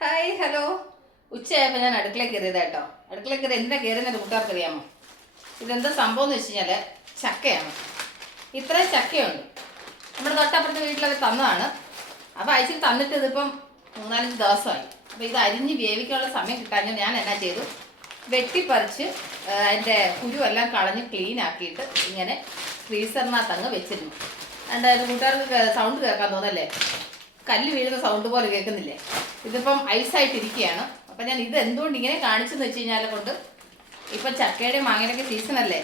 Hi hello. ഉച്ചയായപ്പോൾ ഞാൻ അടുക്കളയിൽ കയറിയത് കേട്ടോ. അടുക്കളയിൽ കയറി എന്തിനാ കയറുന്നത് കൂട്ടുകാർക്ക് അറിയാമോ? ഇതെന്താ സംഭവം എന്ന് വെച്ച് കഴിഞ്ഞാൽ ചക്കയാണ്. ഇത്രയും ചക്കയുണ്ട്. നമ്മുടെ തൊട്ടപ്പുറത്തെ വീട്ടിലത് തന്നതാണ്. അപ്പോൾ അയച്ചിട്ട് തന്നിട്ട് ഇതിപ്പം 3-4 ദിവസമായി. അപ്പോൾ ഇത് അരിഞ്ഞ് വേവിക്കാനുള്ള സമയം കിട്ടാഞ്ഞ് ഞാൻ എന്നാ ചെയ്തു, വെട്ടിപ്പറിച്ച് അതിൻ്റെ കുരുവെല്ലാം കളഞ്ഞ് ക്ലീൻ ആക്കിയിട്ട് ഇങ്ങനെ ഫ്രീസറിനകത്ത് അങ്ങ് വെച്ചിരുന്നു. അതിൻ്റെ കൂട്ടുകാർക്ക് സൗണ്ട് കേൾക്കാൻ തോന്നല്ലേ, കല്ല് വീഴുന്ന സൗണ്ട് പോലെ കേൾക്കുന്നില്ലേ? ഇതിപ്പം ഐസായിട്ടിരിക്കുകയാണ്. അപ്പം ഞാൻ ഇത് എന്തുകൊണ്ട് ഇങ്ങനെ കാണിച്ചെന്ന് വെച്ച് കഴിഞ്ഞാൽ കൊണ്ട് ഇപ്പം ചക്കയുടെയും മാങ്ങയുടെയൊക്കെ സീസണല്ലേ.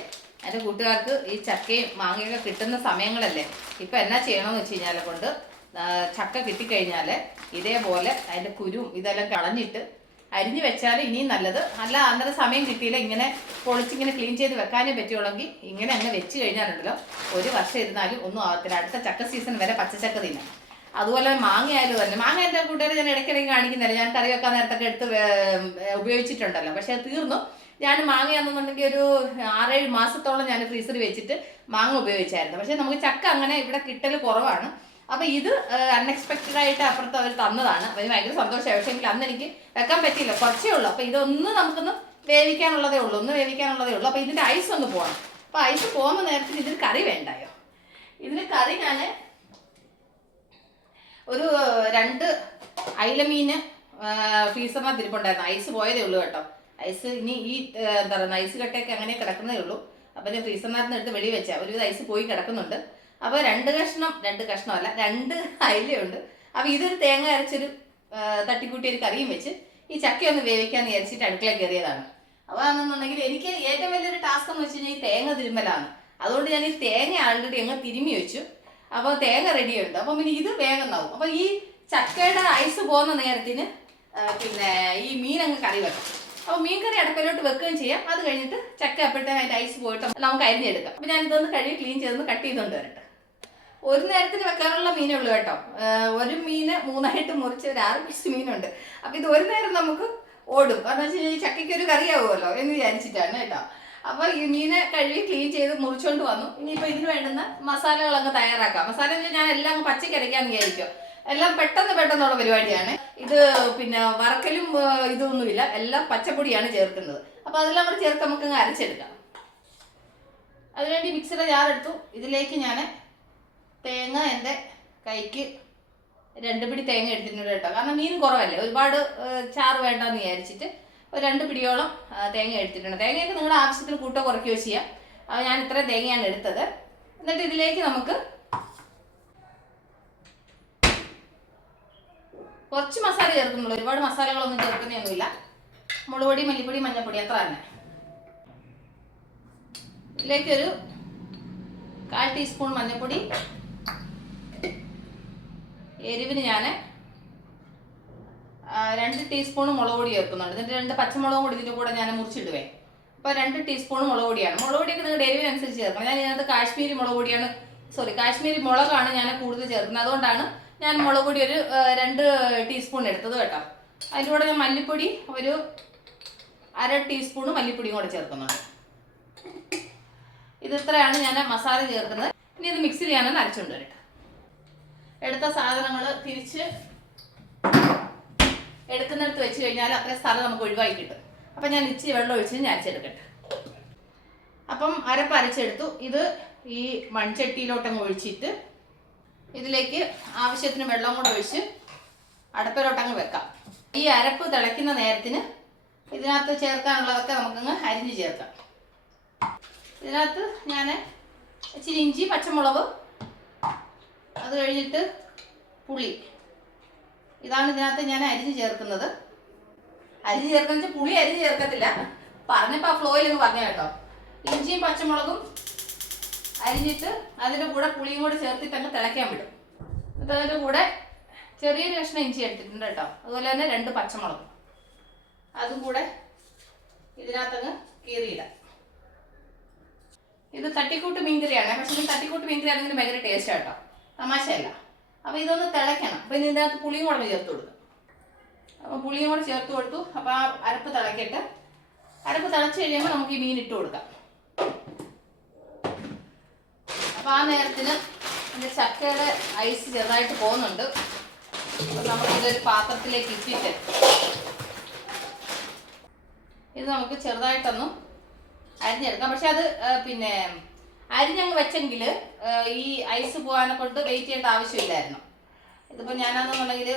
എൻ്റെ കൂട്ടുകാർക്ക് ഈ ചക്കയും മാങ്ങയൊക്കെ കിട്ടുന്ന സമയങ്ങളല്ലേ. ഇപ്പം എന്നാ ചെയ്യണമെന്ന് വെച്ച് കഴിഞ്ഞാൽ കൊണ്ട് ചക്ക കിട്ടിക്കഴിഞ്ഞാൽ ഇതേപോലെ അതിൻ്റെ കുരുവും ഇതെല്ലാം കളഞ്ഞിട്ട് അരിഞ്ഞ് വെച്ചാൽ ഇനിയും നല്ലത്. അല്ല അന്നേരം സമയം കിട്ടിയില്ല, ഇങ്ങനെ പൊളിച്ചിങ്ങനെ ക്ലീൻ ചെയ്ത് വെക്കാനേ പറ്റുള്ളെങ്കിൽ ഇങ്ങനെ അങ്ങ് വെച്ച് കഴിഞ്ഞാലുണ്ടല്ലോ 1 വർഷം ഇരുന്നാലും ഒന്നും ആകത്തില്ല. അടുത്ത ചക്ക സീസൺ വരെ പച്ചച്ചക്ക തിന്നാം. അതുപോലെ മാങ്ങയായാലും തന്നെ, മാങ്ങ എൻ്റെ കൂട്ടുകാരെ ഞാൻ ഇടയ്ക്കിടയ്ക്ക് കാണിക്കുന്നില്ല, ഞാൻ കറി വെക്കാൻ നേരത്തൊക്കെ എടുത്ത് ഉപയോഗിച്ചിട്ടുണ്ടല്ലോ. പക്ഷേ അത് തീർന്നു. ഞാൻ മാങ്ങയാണെന്നുണ്ടെങ്കിൽ ഒരു 6-7 മാസത്തോളം ഞാൻ ഫ്രീസറിൽ വെച്ചിട്ട് മാങ്ങ ഉപയോഗിച്ചായിരുന്നു. പക്ഷേ നമുക്ക് ചക്ക അങ്ങനെ ഇവിടെ കിട്ടൽ കുറവാണ്. അപ്പോൾ ഇത് അൺഎക്സ്പെക്റ്റഡ് ആയിട്ട് അപ്പുറത്ത് അവർ തന്നതാണ്. അപ്പോൾ ഭയങ്കര സന്തോഷമായി. പക്ഷേ എങ്കിൽ അന്ന് എനിക്ക് വെക്കാൻ പറ്റിയില്ല, കുറച്ചേ ഉള്ളൂ. അപ്പോൾ ഇതൊന്ന് നമുക്കൊന്ന് വേവിക്കാനുള്ളതേ ഉള്ളൂ, അപ്പോൾ ഇതിൻ്റെ ഐസ് ഒന്ന് പോകണം. അപ്പോൾ ഐസ് പോകുന്ന നേരത്തിന് ഇതിന് കറി വേണ്ടായോ? ഇതിന് കറി ഞാൻ ഒരു 2 അയിലമീന് ഫ്രീസറിനകത്ത് ഇരിപ്പുണ്ടായിരുന്നു. ഐസ് പോയതേ ഉള്ളൂ കേട്ടോ. ഐസ് ഇനി ഈ എന്താ പറയുക, ഐസ് കട്ടയൊക്കെ അങ്ങനെ കിടക്കുന്നതേ ഉള്ളൂ. അപ്പോൾ ഞാൻ ഫ്രീസറിനകത്ത് നിന്ന് എടുത്ത് വെളി വെച്ചാൽ ഒരുവിധ ഐസ് പോയി കിടക്കുന്നുണ്ട്. അപ്പോൾ 2 കഷ്ണമല്ല 2 അയിലയുണ്ട്. അപ്പോൾ ഇതൊരു തേങ്ങ അരച്ചൊരു തട്ടിക്കൂട്ടിയൊരു കറിയും വെച്ച് ഈ ചക്കയൊന്ന് വേവിക്കാന്ന് വിചാരിച്ചിട്ട് അടുക്കളയിൽ കയറിയതാണ്. അപ്പോൾ അതെന്നുണ്ടെങ്കിൽ എനിക്ക് ഏറ്റവും വലിയൊരു ടാസ്ക് എന്ന് വെച്ച് കഴിഞ്ഞാൽ ഈ തേങ്ങ തിരുമ്മലാണ്. അതുകൊണ്ട് ഞാൻ ഈ തേങ്ങ ആൾറെഡി അങ്ങ് തിരുമ്മി വെച്ചു. അപ്പോൾ തേങ്ങ റെഡിയുണ്ട്. അപ്പം പിന്നെ ഇത് വേഗം നാവും. അപ്പോൾ ഈ ചക്കയുടെ ഐസ് പോകുന്ന നേരത്തിന് പിന്നെ ഈ മീനങ്ങ് കറി വെക്കാം. അപ്പോൾ മീൻ കറി അടുപ്പിലോട്ട് വെക്കുകയും ചെയ്യാം. അത് കഴിഞ്ഞിട്ട് ചക്ക അപ്പോഴത്തേക്ക് അതിൻ്റെ ഐസ് പോയിട്ട് നമുക്ക് അരിഞ്ഞെടുക്കാം. അപ്പോൾ ഞാൻ ഇതൊന്ന് കഴുകി ക്ലീൻ ചെയ്തൊന്ന് കട്ട് ചെയ്തുകൊണ്ട് വരട്ടെ. ഒരു നേരത്തിന് വെക്കാനുള്ള മീനേ ഉള്ളൂ കേട്ടോ. ഒരു മീന് 3ആയിട്ട് മുറിച്ച് ഒരു 6 പീസ് മീനുണ്ട്. അപ്പോൾ ഇത് ഒരു നേരം നമുക്ക് ഓടും. കാരണം വെച്ച് കഴിഞ്ഞാൽ ചക്കയ്ക്ക് ഒരു കറിയാവുമല്ലോ എന്ന് വിചാരിച്ചിട്ടാണ് കേട്ടോ. അപ്പോൾ ഈ മീനെ കഴുകി ക്ലീൻ ചെയ്ത് മുറിച്ചുകൊണ്ട് വന്നു. ഇനിയിപ്പോൾ ഇതിന് വേണ്ടുന്ന മസാലകളങ്ങ് തയ്യാറാക്കാം. മസാല എന്ന് വെച്ചാൽ ഞാൻ എല്ലാം അങ്ങ് പച്ചയ്ക്ക് അരയ്ക്കാമെന്ന് വിചാരിക്കും. എല്ലാം പെട്ടെന്നുള്ള പരിപാടിയാണ് ഇത്. പിന്നെ വറക്കലും ഇതൊന്നുമില്ല, എല്ലാം പച്ചപ്പൊടിയാണ് ചേർക്കുന്നത്. അപ്പോൾ അതെല്ലാം കൂടെ ചേർത്ത് നമുക്കങ്ങ് അരച്ചെടുക്കാം. അതിനുവേണ്ടി മിക്സിയുടെ ജാറെടുത്തു. ഇതിലേക്ക് ഞാൻ തേങ്ങ എൻ്റെ കൈക്ക് 2 പിടി തേങ്ങ എടുത്തിട്ടുണ്ട് കേട്ടോ. കാരണം മീൻ കുറവല്ലേ, ഒരുപാട് ചാറ് വേണ്ടെന്ന് വിചാരിച്ചിട്ട് ഒരു 2 പിടിയോളം തേങ്ങ എടുത്തിട്ടുണ്ട്. തേങ്ങയൊക്കെ നിങ്ങളുടെ ആവശ്യത്തിന് കൂട്ടോ കുറയ്ക്കുകയോ ചെയ്യാം. അപ്പോൾ ഞാൻ ഇത്രയും തേങ്ങയാണ് എടുത്തത്. എന്നിട്ട് ഇതിലേക്ക് നമുക്ക് കുറച്ച് മസാല ചേർക്കുന്നുള്ളൂ, ഒരുപാട് മസാലകളൊന്നും ചേർക്കുന്നൊന്നുമില്ല. മുളക് പൊടി, മല്ലിപ്പൊടി, മഞ്ഞൾപ്പൊടി അത്ര തന്നെ. ഇതിലേക്കൊരു 1/4 ടീസ്പൂൺ മഞ്ഞൾപ്പൊടി, എരിവിന് ഞാൻ 2 ടീസ്പൂൺ മുളക് പൊടി ചേർക്കുന്നുണ്ട്. എന്നിട്ട് 2 പച്ചമുളകും കൂടി ഇതിൻ്റെ കൂടെ ഞാൻ മുറിച്ചിടുവേ. അപ്പോൾ 2 ടീസ്പൂൺ മുളക് പൊടിയാണ്. മുളക് പൊടിയൊക്കെ നിങ്ങളുടെ എരിവിനനുസരിച്ച് ചേർക്കണം. ഞാൻ ഇതിനകത്ത് കാശ്മീരി മുളകാണ് ഞാൻ കൂടുതൽ ചേർക്കുന്നത്. അതുകൊണ്ടാണ് ഞാൻ മുളക് പൊടി ഒരു 2 ടീസ്പൂൺ എടുത്തത് കേട്ടോ. അതിൻ്റെ കൂടെ ഞാൻ മല്ലിപ്പൊടി ഒരു 1/2 ടീസ്പൂൺ മല്ലിപ്പൊടിയും കൂടെ ചേർക്കുന്നുണ്ട്. ഇത് ഇത്രയാണ് ഞാൻ മസാല ചേർക്കുന്നത്. ഇനി ഇത് മിക്സിയിൽ ഞാനൊന്ന് അരച്ചുകൊണ്ട് വരട്ടെ. എടുത്ത സാധനങ്ങൾ തിരിച്ച് എടുക്കുന്നിടത്ത് വെച്ച് കഴിഞ്ഞാൽ അത്രയും സ്ഥലം നമുക്ക് ഒഴിവാക്കി കിട്ടും. അപ്പം ഞാൻ ഇച്ചിരി വെള്ളം ഒഴിച്ച് ഞാൻ അരച്ചെടുക്കട്ടെ. അപ്പം അരപ്പ് അരച്ചെടുത്തു. ഇത് ഈ മൺചട്ടിയിലോട്ടങ്ങ് ഒഴിച്ചിട്ട് ഇതിലേക്ക് ആവശ്യത്തിന് വെള്ളം കൂടെ ഒഴിച്ച് അടുപ്പിലോട്ടങ്ങ് വെക്കാം. ഈ അരപ്പ് തിളയ്ക്കുന്ന നേരത്തിന് ഇതിനകത്ത് ചേർക്കാനുള്ളതൊക്കെ നമുക്കങ്ങ് അരിഞ്ഞ് ചേർക്കാം. ഇതിനകത്ത് ഞാൻ ഇച്ചിരി ഇഞ്ചി, പച്ചമുളക്, അത് കഴിഞ്ഞിട്ട് പുളി, ഇതാണ് ഇതിനകത്ത് ഞാൻ അരിഞ്ഞ് ചേർക്കുന്നത്. അരിഞ്ഞ് ചേർക്കുന്ന വെച്ചാൽ പുളി അരിഞ്ഞ് ചേർക്കത്തില്ല, പറഞ്ഞപ്പോൾ ആ ഫ്ലോയിൽ ഒന്ന് പറഞ്ഞ കേട്ടോ. ഇഞ്ചിയും പച്ചമുളകും അരിഞ്ഞിട്ട് അതിൻ്റെ കൂടെ പുളിയും കൂടെ ചേർത്തിട്ട് അങ്ങ് തിളയ്ക്കാൻ വിടും. എന്നിട്ട് അതിൻ്റെ കൂടെ ചെറിയൊരു കഷ്ണം ഇഞ്ചി എടുത്തിട്ടുണ്ട് കേട്ടോ. അതുപോലെ തന്നെ 2 പച്ചമുളകും അതും കൂടെ ഇതിനകത്തങ്ങ് കീറിയിടാം. ഇത് തട്ടിക്കൂട്ട് മീൻകറിയാണ്. പക്ഷേ ഈ തട്ടിക്കൂട്ട് മീൻകറി ആണെങ്കിൽ ഭയങ്കര ടേസ്റ്റ് കേട്ടോ, തമാശയല്ല. അപ്പോൾ ഇതൊന്ന് തിളയ്ക്കണം. അപ്പോൾ ഇനി ഇതിനകത്ത് പുളിയും കൂടെ ചേർത്ത് കൊടുക്കും. അപ്പോൾ പുളിയും കൂടെ ചേർത്ത് കൊടുത്തു. അപ്പോൾ ആ അരപ്പ് തിളയ്ക്കട്ടെ. അരപ്പ് തിളച്ച് കഴിയുമ്പോൾ നമുക്ക് ഈ മീൻ ഇട്ട് കൊടുക്കാം. അപ്പോൾ ആ നേരത്തിന് എൻ്റെ ചക്കയുടെ ഐസ് ചെറുതായിട്ട് പോകുന്നുണ്ട്. അപ്പോൾ നമുക്കിതൊരു പാത്രത്തിലേക്ക് ഇട്ടിട്ട് ഇത് നമുക്ക് ചെറുതായിട്ടൊന്നും അരിഞ്ഞെടുക്കാം. പക്ഷെ അത് പിന്നെ അരിഞ്ഞങ്ങ് വെച്ചെങ്കിൽ ഈ ഐസ് പോകാനെ കൊണ്ട് വെയിറ്റ് ചെയ്യേണ്ട ആവശ്യമില്ലായിരുന്നു. ഇതിപ്പോൾ ഞാനാണെന്നുണ്ടെങ്കിൽ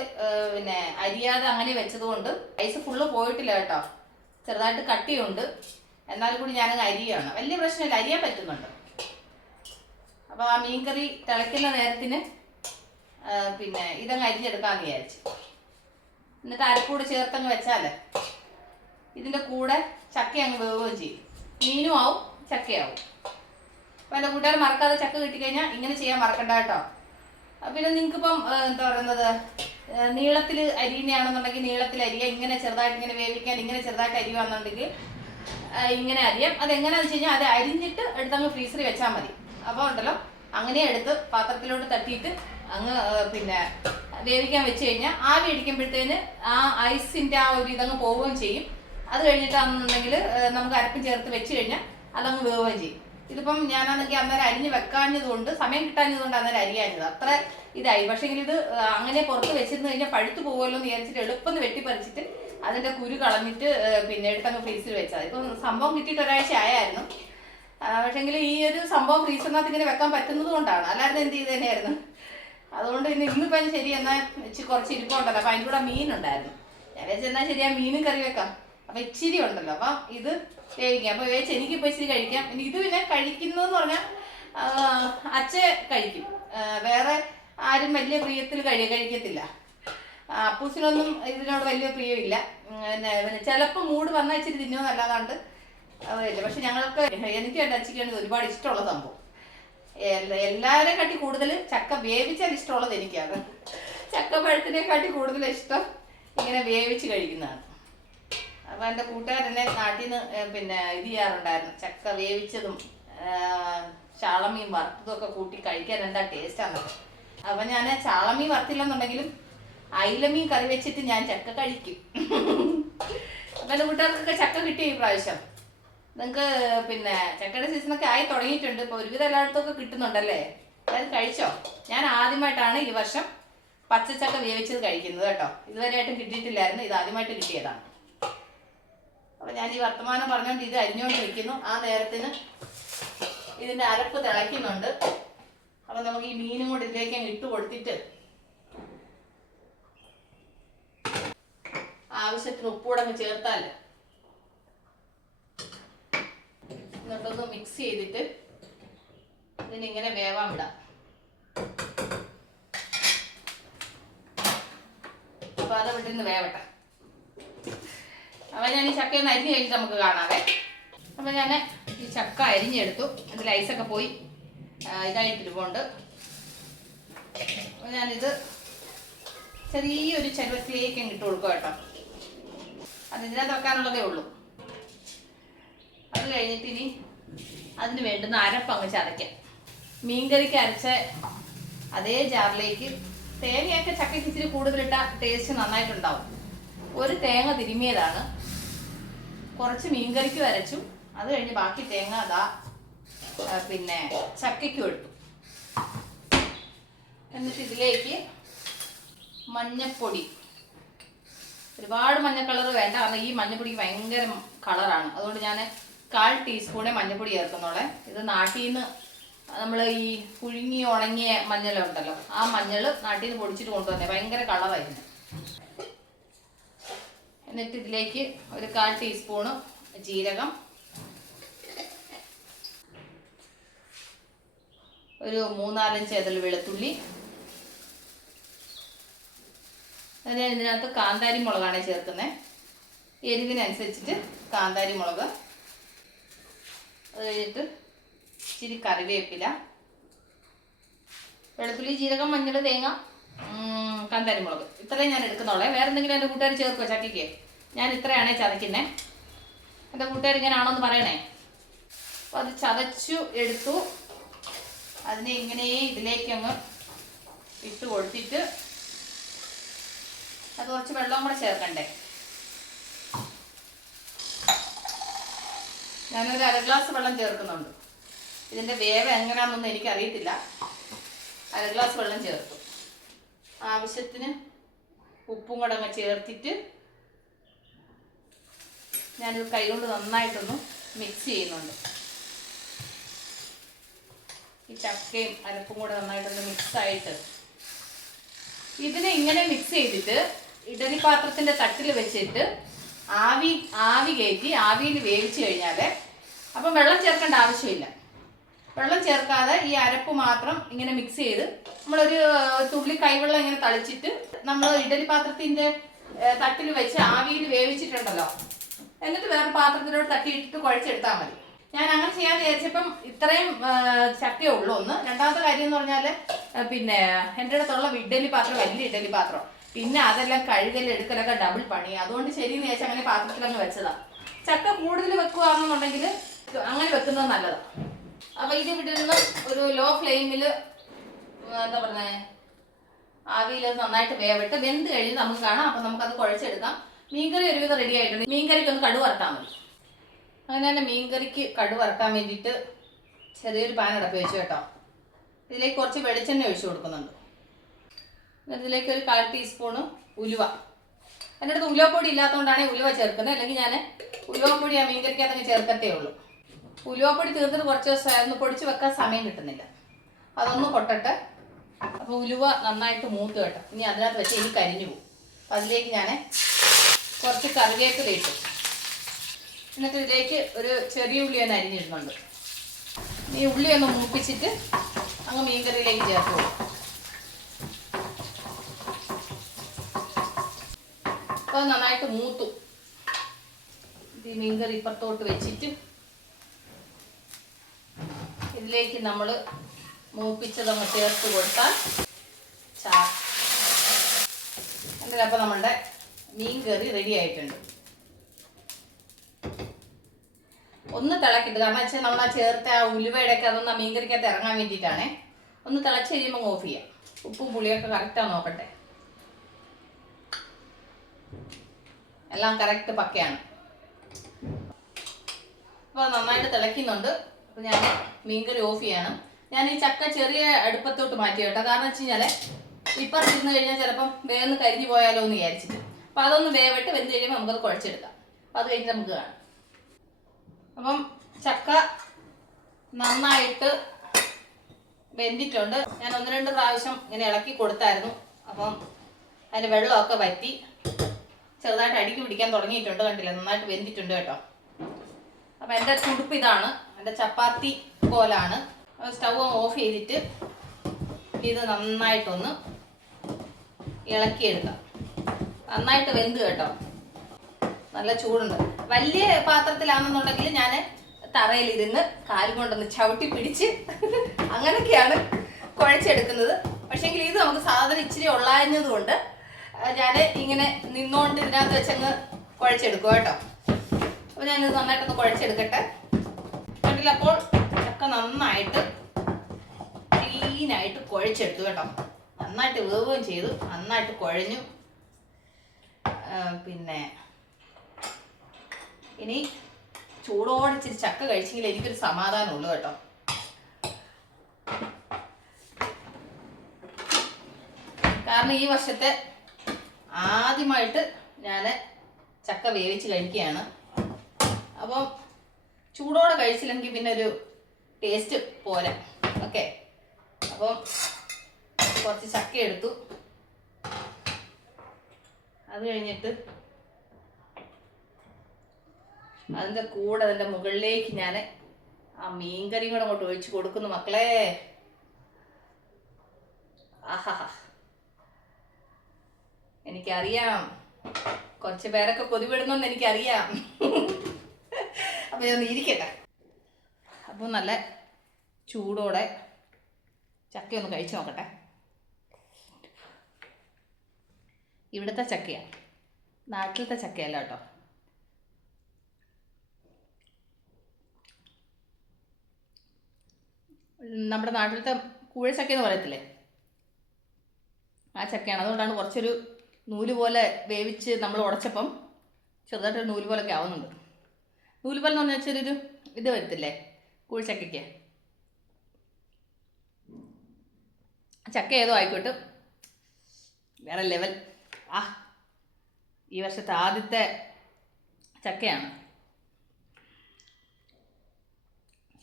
പിന്നെ അരിയാതെ അങ്ങനെ വെച്ചതുകൊണ്ട് ഐസ് ഫുള്ള് പോയിട്ടില്ല കേട്ടോ. ചെറുതായിട്ട് കട്ടിയുണ്ട്, എന്നാലും കൂടി ഞാനങ്ങ് അരിയാണ്. വലിയ പ്രശ്നമില്ല, അരിയാൻ പറ്റുന്നുണ്ട്. അപ്പോൾ ആ മീൻകറി തിളയ്ക്കുന്ന നേരത്തിന് പിന്നെ ഇതങ്ങ് അരിഞ്ഞെടുക്കാമെന്ന് വിചാരിച്ചു. എന്നിട്ട് അരപ്പൂടെ ചേർത്തങ്ങ് വെച്ചാൽ ഇതിൻ്റെ കൂടെ ചക്ക അങ്ങ് വേവുകയും ചെയ്യും. മീനും ആവും ചക്കയാവും. അപ്പോൾ എൻ്റെ കൂട്ടുകാർ മറക്കാതെ ചക്ക കിട്ടിക്കഴിഞ്ഞാൽ ഇങ്ങനെ ചെയ്യാൻ മറക്കണ്ട കേട്ടോ. പിന്നെ നിങ്ങൾക്കിപ്പം എന്താ പറയുന്നത്, നീളത്തിൽ അരിയുന്നതാണെന്നുണ്ടെങ്കിൽ നീളത്തിൽ അരിയുക. ഇങ്ങനെ ചെറുതായിട്ട് ഇങ്ങനെ വേവിക്കാൻ ഇങ്ങനെ ചെറുതായിട്ട് അരിയുകയാണെന്നുണ്ടെങ്കിൽ ഇങ്ങനെ അരിയാം. അതെങ്ങനെയാണെന്ന് വെച്ച് കഴിഞ്ഞാൽ അത് അരിഞ്ഞിട്ട് എടുത്തങ്ങ് ഫ്രീസറിൽ വെച്ചാൽ മതി. അപ്പോൾ ഉണ്ടല്ലോ അങ്ങനെ എടുത്ത് പാത്രത്തിലോട്ട് തട്ടിയിട്ട് അങ്ങ് പിന്നെ വേവിക്കാൻ വെച്ച് കഴിഞ്ഞാൽ ആവി അടിക്കുമ്പോഴത്തേന് ആ ഐസിൻ്റെ ആ ഒരു ഇതങ്ങ് പോവുകയും ചെയ്യും. അത് കഴിഞ്ഞിട്ടാണെന്നുണ്ടെങ്കിൽ നമുക്ക് അരപ്പും ചേർത്ത് വെച്ച് കഴിഞ്ഞാൽ അതങ്ങ് വേവുകയും ചെയ്യും. ഇതിപ്പം ഞാനാണെങ്കിൽ അന്നേരം അരിഞ്ഞ് വെക്കാഞ്ഞതുകൊണ്ട്, സമയം കിട്ടാഞ്ഞതുകൊണ്ട് അന്നേരം അരിയാഞ്ഞത് അത്ര ഇതായി. പക്ഷേങ്കിൽ ഇത് അങ്ങനെ പുറത്ത് വെച്ചിരുന്ന് കഴിഞ്ഞാൽ പഴുത്ത് പോകുമല്ലോ എന്ന് വിചാരിച്ചിട്ട് എളുപ്പം വെട്ടിപ്പറിച്ചിട്ട് അതിൻ്റെ കുരു കളഞ്ഞിട്ട് പിന്നെ എടുത്തങ്ങ് ഫ്രീസറിൽ വെച്ചത്. ഇപ്പം സംഭവം കിട്ടിയിട്ട് ഒരാഴ്ച ആയായിരുന്നു. പക്ഷേങ്കിൽ ഈ ഒരു സംഭവം ഫ്രീസറിനകത്ത് ഇങ്ങനെ വെക്കാൻ പറ്റുന്നത് കൊണ്ടാണ്, അല്ലാതെ എന്ത് ചെയ്ത് തന്നെയായിരുന്നു. അതുകൊണ്ട് ഇന്നിപ്പം ശരി എന്നാൽ കുറച്ച് ഇരിപ്പുണ്ടല്ലോ. അപ്പം അതിൻ്റെ കൂടെ മീനുണ്ടായിരുന്നു. ഞാൻ വെച്ചെന്നാൽ ശരിയാ മീനും കറി വെക്കാം. അപ്പം ഇച്ചിരി ഉണ്ടല്ലോ, അപ്പം ഇത് വേവിക്കാം. അപ്പോൾ വേവിച്ച് എനിക്കിപ്പോൾ ഇച്ചിരി കഴിക്കാം. ഇനി ഇത് പിന്നെ കഴിക്കുന്നതെന്ന് പറഞ്ഞാൽ അച്ഛ കഴിക്കും, വേറെ ആരും വലിയ പ്രിയത്തിൽ കഴിക്കത്തില്ല. അപ്പൂസിനൊന്നും ഇതിനോട് വലിയ പ്രിയമില്ല. പിന്നെ ചിലപ്പോൾ മൂഡ് വന്നാൽ ഇച്ചിരി തിന്നുമെന്നല്ലാതാണ്ട് ഇല്ല. പക്ഷെ ഞങ്ങൾക്ക് എനിക്കും എൻ്റെ അച്ഛക്കാണ് ഇത് ഒരുപാട് ഇഷ്ടമുള്ള സംഭവം. എല്ലാവരെ കാട്ടി കൂടുതൽ ചക്ക വേവിച്ചാൽ ഇഷ്ടമുള്ളത് എനിക്കാണ്. ചക്ക പഴത്തിനെക്കാട്ടി കൂടുതൽ ഇഷ്ടം ഇങ്ങനെ വേവിച്ച് കഴിക്കുന്നതാണ്. അപ്പോൾ എൻ്റെ കൂട്ടുകാരെന്നെ നാട്ടിൽ നിന്ന് പിന്നെ ഇത് ചെയ്യാറുണ്ടായിരുന്നു. ചക്ക വേവിച്ചതും ചാളമീൻ വറുത്തതും ഒക്കെ കൂട്ടി കഴിക്കാൻ എന്താ ടേസ്റ്റാണ്. അപ്പം ഞാൻ ചാളമീൻ വറുത്തില്ലെന്നുണ്ടെങ്കിലും അയിലമീൻ കറി വെച്ചിട്ട് ഞാൻ ചക്ക കഴിക്കും. അപ്പം എൻ്റെ കൂട്ടുകാർക്കൊക്കെ ചക്ക കിട്ടിയ ഈ പ്രാവശ്യം. നിങ്ങൾക്ക് പിന്നെ ചക്കയുടെ സീസണൊക്കെ ആയി തുടങ്ങിയിട്ടുണ്ട്. ഇപ്പോൾ ഒരുവിധം എല്ലായിടത്തുമൊക്കെ കിട്ടുന്നുണ്ടല്ലേ? അതായത് കഴിച്ചോ? ഞാൻ ആദ്യമായിട്ടാണ് ഈ വർഷം പച്ചച്ചക്ക വേവിച്ചത് കഴിക്കുന്നത് കേട്ടോ. ഇതുവരെയായിട്ടും കിട്ടിയിട്ടില്ലായിരുന്നു, ഇത് ആദ്യമായിട്ട് കിട്ടിയതാണ്. അപ്പോൾ ഞാൻ ഈ വർത്തമാനം പറഞ്ഞുകൊണ്ട് ഇത് അരിഞ്ഞുകൊണ്ടിരിക്കുന്നു. ആ നേരത്തിന് ഇതിൻ്റെ അരപ്പ് തിളയ്ക്കുന്നുണ്ട്. അപ്പോൾ നമുക്ക് ഈ മീനും കൂടി ഇതിലേക്ക് അങ്ങ് ഇട്ട് കൊടുത്തിട്ട് ആവശ്യത്തിന് ഉപ്പൂടെ അങ്ങ് ചേർത്താൽ എന്നിട്ടൊന്ന് മിക്സ് ചെയ്തിട്ട് ഇതിനിങ്ങനെ വേവാൻ വിടാം. അപ്പോൾ അത് വിട്ടിരുന്ന് വേവട്ടെ. അപ്പോൾ ഞാൻ ഈ ചക്കയൊന്ന് അരിഞ്ഞ് കഴിഞ്ഞിട്ട് നമുക്ക് കാണാവേ. അപ്പോൾ ഞാൻ ഈ ചക്ക അരിഞ്ഞെടുത്തു. അതിൽ ഐസൊക്കെ പോയി ഇതായിട്ടിരിപ്പുണ്ട്. അപ്പോൾ ഞാനിത് ചെറിയൊരു ചരുവത്തിലേക്ക് ഇട്ട് കൊടുക്കുക കേട്ടോ. അതിനകത്ത് വെക്കാനുള്ളതേ ഉള്ളൂ. അത് കഴിഞ്ഞിട്ട് ഇനി അതിന് വേണ്ടുന്ന അരപ്പ് അങ്ങ് ചതയ്ക്കാം. മീൻകറിക്ക് അരച്ച അതേ ജാറിലേക്ക് തേങ്ങയൊക്കെ ചക്കയ്ക്ക് ഇച്ചിരി കൂടുതലിട്ട ടേസ്റ്റ് നന്നായിട്ടുണ്ടാവും. ഒരു തേങ്ങ തിരുമിയതാണ്, കുറച്ച് മീൻകറിക്കും അരച്ചു. അത് കഴിഞ്ഞ് ബാക്കി തേങ്ങ അതാ പിന്നെ ചക്കയ്ക്കും എടുത്തു. എന്നിട്ട് ഇതിലേക്ക് മഞ്ഞപ്പൊടി, ഒരുപാട് മഞ്ഞ കളർ വേണ്ട, കാരണം ഈ മഞ്ഞപ്പൊടിക്ക് ഭയങ്കര കളറാണ്. അതുകൊണ്ട് ഞാൻ 1/4 ടീസ്പൂണേ മഞ്ഞപ്പൊടി ചേർക്കുന്നുള്ളേ. ഇത് നാട്ടിൽ നിന്ന് നമ്മൾ ഈ പുഴുങ്ങി ഉണങ്ങിയ മഞ്ഞളുണ്ടല്ലോ, ആ മഞ്ഞൾ നാട്ടിൽ നിന്ന് പൊടിച്ചിട്ട് കൊണ്ടുവന്നേ, ഭയങ്കര കളറായിരുന്നു. എന്നിട്ട് ഇതിലേക്ക് ഒരു 1/4 ടീസ്പൂണ് ജീരകം, ഒരു 3-4 ഏതൽ വെളുത്തുള്ളി. ഞാൻ ഇതിനകത്ത് കാന്താരി മുളകാണ് ചേർക്കുന്നത്, എരിവിനനുസരിച്ചിട്ട് കാന്താരി മുളക്. അത് കഴിഞ്ഞിട്ട് ഇച്ചിരി കറിവേപ്പില, വെളുത്തുള്ളി, ജീരകം, മഞ്ഞൾ, തേങ്ങ, കാന്താരി മുളക്, ഇത്രയും ഞാൻ എടുക്കുന്നുള്ളേ. വേറെ എന്തെങ്കിലും എൻ്റെ കൂട്ടുകാർ ചേർക്കുമോ ചക്കയ്ക്ക്? ഞാൻ ഇത്രയാണേ ചതയ്ക്കുന്നത്. എൻ്റെ കൂട്ടുകാർ ഇങ്ങനെയാണോ എന്ന് പറയണേ. അപ്പോൾ അത് ചതച്ചു എടുത്തു. അതിനെ ഇങ്ങനെ ഇതിലേക്ക് അങ്ങ് ഇട്ട് കൊടുത്തിട്ട് അത് കുറച്ച് വെള്ളം കൂടെ ചേർക്കണ്ടേ. ഞാനൊരു 1/2 ഗ്ലാസ് വെള്ളം ചേർക്കുന്നുണ്ട്. ഇതിൻ്റെ വേവ് എങ്ങനെയാണെന്നൊന്നും എനിക്കറിയത്തില്ല. 1/2 ഗ്ലാസ് വെള്ളം ചേർത്തു. ആവശ്യത്തിന് ഉപ്പും കൂടെ അങ്ങ് ചേർത്തിട്ട് ഞാനിത് കൈകൊണ്ട് നന്നായിട്ടൊന്ന് മിക്സ് ചെയ്യുന്നുണ്ട്. ഈ ചക്കയും അരപ്പും കൂടെ നന്നായിട്ടൊന്ന് മിക്സായിട്ട് ഇതിനെ ഇങ്ങനെ മിക്സ് ചെയ്തിട്ട് ഇഡലി പാത്രത്തിൻ്റെ തട്ടിൽ വെച്ചിട്ട് ആവി കയറ്റി ആവിയിൽ വേവിച്ച് കഴിഞ്ഞാൽ അപ്പം വെള്ളം ചേർക്കേണ്ട ആവശ്യമില്ല. വെള്ളം ചേർക്കാതെ ഈ അരപ്പ് മാത്രം ഇങ്ങനെ മിക്സ് ചെയ്ത് നമ്മളൊരു തുള്ളി കൈവെള്ളം ഇങ്ങനെ തളിച്ചിട്ട് നമ്മൾ ഇഡലി പാത്രത്തിൻ്റെ തട്ടിൽ വെച്ച് ആവിയിൽ വേവിച്ചിട്ടുണ്ടല്ലോ, എന്നിട്ട് വേറെ പാത്രത്തിലോട്ട് തട്ടിയിട്ടിട്ട് കുഴച്ചെടുത്താൽ മതി. ഞാൻ അങ്ങനെ ചെയ്യാൻ വിചാരിച്ചപ്പം ഇത്രയും ചക്കയേ ഉള്ളൂ. ഒന്ന് രണ്ടാമത്തെ കാര്യം എന്ന് പറഞ്ഞാൽ പിന്നെ എൻ്റെ അടുത്തുള്ള ഇഡലി പാത്രം വലിയ ഇഡലി പാത്രം, പിന്നെ അതെല്ലാം കഴുകലെടുക്കലൊക്കെ ഡബിൾ പണി. അതുകൊണ്ട് ശരിയെന്ന് വിചാരിച്ചാൽ അങ്ങനെ പാത്രത്തിലങ്ങ് വെച്ചതാണ്. ചക്ക കൂടുതൽ വെക്കുകയാണെന്നുണ്ടെങ്കിൽ അങ്ങനെ വെക്കുന്നത് നല്ലതാണ്. അപ്പോൾ ഇത് വിടുന്ന ഒരു ലോ ഫ്ലെയിമിൽ എന്താ പറയുന്നത് ആവിയിൽ നന്നായിട്ട് വേവിട്ട് വെന്ത് കഴിഞ്ഞ് നമുക്ക് കാണാം. അപ്പം നമുക്കത് കുഴച്ചെടുക്കാം. മീൻകറി ഒരുവിധം റെഡി ആയിട്ടുണ്ട്. മീൻകറിക്ക് ഒന്ന് കടുക് വറുത്താൽ മതി. അങ്ങനെ തന്നെ മീൻകറിക്ക് കടുക് വറുക്കാൻ വേണ്ടിയിട്ട് ചെറിയൊരു പാൻ അടപ്പ് വെച്ചു കേട്ടോ. ഇതിലേക്ക് കുറച്ച് വെളിച്ചെണ്ണ ഒഴിച്ചു കൊടുക്കുന്നുണ്ട്. ഇതിലേക്ക് ഒരു 1/4 ടീസ്പൂണ് ഉലുവ. എൻ്റെ അടുത്ത് ഉലുവപ്പൊടി ഇല്ലാത്തതുകൊണ്ടാണ് ഉലുവ ചേർക്കുന്നത്. അല്ലെങ്കിൽ ഞാൻ ഉലുവപ്പൊടി ആ മീൻകറിക്കകത്തങ്ങ് ചേർക്കത്തേ ഉള്ളൂ. ഉലുവപ്പൊടി തീർത്തിട്ട് കുറച്ച് ദിവസം പൊടിച്ച് വെക്കാൻ സമയം കിട്ടുന്നില്ല. അതൊന്ന് പൊട്ടട്ടെ. അപ്പോൾ ഉലുവ നന്നായിട്ട് മൂത്ത് കേട്ടോ. ഇനി അതിനകത്ത് വെച്ച് ഇനി കരിഞ്ഞു പോകും. അപ്പം അതിലേക്ക് ഞാൻ കുറച്ച് കറിവേപ്പില ഇട്ടു. എന്നിട്ട് ഇതിലേക്ക് ഒരു ചെറിയ ഉള്ളി ഒന്ന് അരിഞ്ഞിടുന്നുണ്ട്. ഈ ഉള്ളി ഒന്ന് മൂപ്പിച്ചിട്ട് അങ്ങ് മീൻകറിയിലേക്ക് ചേർത്ത് കൊടുക്കും. അപ്പോൾ നന്നായിട്ട് മൂത്തു. ഈ മീൻകറി ഇപ്പുറത്തോട്ട് വെച്ചിട്ട് ഇതിലേക്ക് നമ്മൾ മൂപ്പിച്ചതങ്ങ് ചേർത്ത് കൊടുത്താൽ എന്നിട്ട് അപ്പോൾ നമ്മളുടെ മീൻകറി റെഡി ആയിട്ടുണ്ട്. ഒന്ന് തിളക്കിട്ട്, കാരണം വെച്ചാൽ നമ്മൾ ആ ചേർത്ത ആ ഉലുവയുടെയൊക്കെ അതൊന്ന് ആ മീൻകറിക്കകത്ത് ഇറങ്ങാൻ വേണ്ടിയിട്ടാണ്. ഒന്ന് തിളച്ച് കഴിയുമ്പോൾ ഓഫ് ചെയ്യാം. ഉപ്പും പുളിയൊക്കെ കറക്റ്റാണ് നോക്കട്ടെ. എല്ലാം കറക്റ്റ് പക്കയാണ്. അപ്പോൾ നന്നായിട്ട് തിളയ്ക്കുന്നുണ്ട്. അപ്പോൾ ഞാൻ മീൻകറി ഓഫ് ചെയ്യണം. ഞാൻ ഈ ചക്ക ചെറിയ അടുപ്പത്തോട്ട് മാറ്റി കേട്ടോ. കാരണം വെച്ച് കഴിഞ്ഞാൽ ഇപ്പുറത്തിരുന്ന് കഴിഞ്ഞാൽ ചിലപ്പം വേഗം കരിഞ്ഞു പോയാലോ എന്ന് വിചാരിച്ചിട്ട്. അപ്പോൾ അതൊന്ന് വേവിട്ട് വെന്ത് കഴിയുമ്പോൾ നമുക്കത് കുഴച്ചെടുക്കാം. അപ്പോൾ അത് കഴിഞ്ഞ് നമുക്ക് കാണാം. അപ്പം ചക്ക നന്നായിട്ട് വെന്തിട്ടുണ്ട്. ഞാൻ 1-2 പ്രാവശ്യം ഇങ്ങനെ ഇളക്കി കൊടുത്തായിരുന്നു. അപ്പം അതിൻ്റെ വെള്ളമൊക്കെ വറ്റി ചെറുതായിട്ട് അടുക്കി പിടിക്കാൻ തുടങ്ങിയിട്ടുണ്ട്. കണ്ടില്ല, നന്നായിട്ട് വെന്തിട്ടുണ്ട് കേട്ടോ. അപ്പം എൻ്റെ തുടുപ്പ് ഇതാണ്, എൻ്റെ ചപ്പാത്തി കോലാണ്. സ്റ്റൗ ഓഫ് ചെയ്തിട്ട് ഇത് നന്നായിട്ടൊന്ന് ഇളക്കിയെടുക്കാം. നന്നായിട്ട് വെന്ത് കേട്ടോ, നല്ല ചൂടുണ്ട്. വലിയ പാത്രത്തിലാണെന്നുണ്ടെങ്കിൽ ഞാൻ തറയിലിരുന്ന് കാല് കൊണ്ടൊന്ന് ചവിട്ടി പിടിച്ച് അങ്ങനെയൊക്കെയാണ് കുഴച്ചെടുക്കുന്നത്. പക്ഷേങ്കിൽ ഇത് നമുക്ക് സാധനം ഇച്ചിരി ഉള്ളാഞ്ഞതുകൊണ്ട് ഞാൻ ഇങ്ങനെ നിന്നുകൊണ്ട് ഇതിനകത്ത് വെച്ചങ്ങ് കുഴച്ചെടുക്കും കേട്ടോ. അപ്പോൾ ഞാനിത് നന്നായിട്ടൊന്ന് കുഴച്ചെടുക്കട്ടെ. കണ്ടില്ല, അപ്പോൾ ചക്ക നന്നായിട്ട് ക്ലീനായിട്ട് കുഴച്ചെടുത്തു കേട്ടോ. നന്നായിട്ട് വേവുകയും ചെയ്തു, നന്നായിട്ട് കുഴഞ്ഞു. പിന്നെ ഇനി ചൂടോടെ ഇച്ചിരി ചക്ക കഴിച്ചെങ്കിൽ എനിക്കൊരു സമാധാനമുള്ളൂ കേട്ടോ. കാരണം ഈ വർഷത്തെ ആദ്യമായിട്ട് ഞാൻ ചക്ക വേവിച്ച് കഴിക്കുകയാണ്. അപ്പം ചൂടോടെ കഴിച്ചില്ലെങ്കിൽ പിന്നെ ഒരു ടേസ്റ്റ് പോരാ. ഓക്കെ, അപ്പം കുറച്ച് ചക്ക എടുത്തു. അത് കഴിഞ്ഞിട്ട് അതിൻ്റെ കൂടെ അതിൻ്റെ മുകളിലേക്ക് ഞാൻ ആ മീൻകറിയും കൂടെ അങ്ങോട്ട് ഒഴിച്ച് കൊടുക്കുന്നു മക്കളെ. ആഹാ, എനിക്കറിയാം കുറച്ച് പേരൊക്കെ കൊതിവിടുന്നെന്ന് എനിക്കറിയാം. അപ്പോൾ ഞാൻ ഇരിക്കട്ടെ. അപ്പോൾ നല്ല ചൂടോടെ ചക്കയൊന്ന് കഴിച്ച് നോക്കട്ടെ. ഇവിടുത്തെ ചക്കയാണ്, നാട്ടിലത്തെ ചക്കയല്ല കേട്ടോ. നമ്മുടെ നാട്ടിലത്തെ കൂഴച്ചക്ക എന്ന് പറയത്തില്ലേ, ആ ചക്കയാണ്. അതുകൊണ്ടാണ് കുറച്ചൊരു നൂല് പോലെ വേവിച്ച് നമ്മൾ ഉടച്ചപ്പം ചെറുതായിട്ടൊരു നൂല് പോലൊക്കെ ആവുന്നുണ്ട്. നൂല് പോലെ എന്ന് പറഞ്ഞാൽ ചെറിയൊരു ഇത് വരത്തില്ലേ കൂഴച്ചക്കയ്ക്ക്. ചക്ക ഏതോ ആയിക്കോട്ടെ, വേറെ ലെവൽ. ആ ഈ വർഷത്തെ ആദ്യത്തെ ചക്കയാണ്.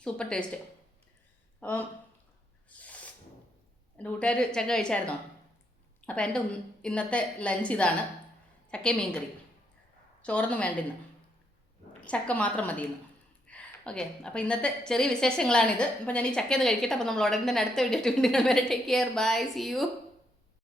Super taste. അപ്പം എൻ്റെ കൂട്ടുകാർ ചക്ക കഴിച്ചായിരുന്നോ? അപ്പോൾ എൻ്റെ ഇന്നത്തെ ലഞ്ച് ഇതാണ്. ചക്കയും മീൻകറി. ചോറൊന്നും വേണ്ട ഇന്ന്, ചക്ക മാത്രം മതിയെന്ന്. ഓക്കെ, അപ്പോൾ ഇന്നത്തെ ചെറിയ വിശേഷങ്ങളാണിത്. അപ്പോൾ ഞാൻ ഈ ചക്കയൊന്ന് കഴിക്കട്ടെ. അപ്പോൾ നമ്മൾ ഉടനെ തന്നെ അടുത്ത വീഡിയോ വീണ്ടും വരെ. Take care, bye, see U.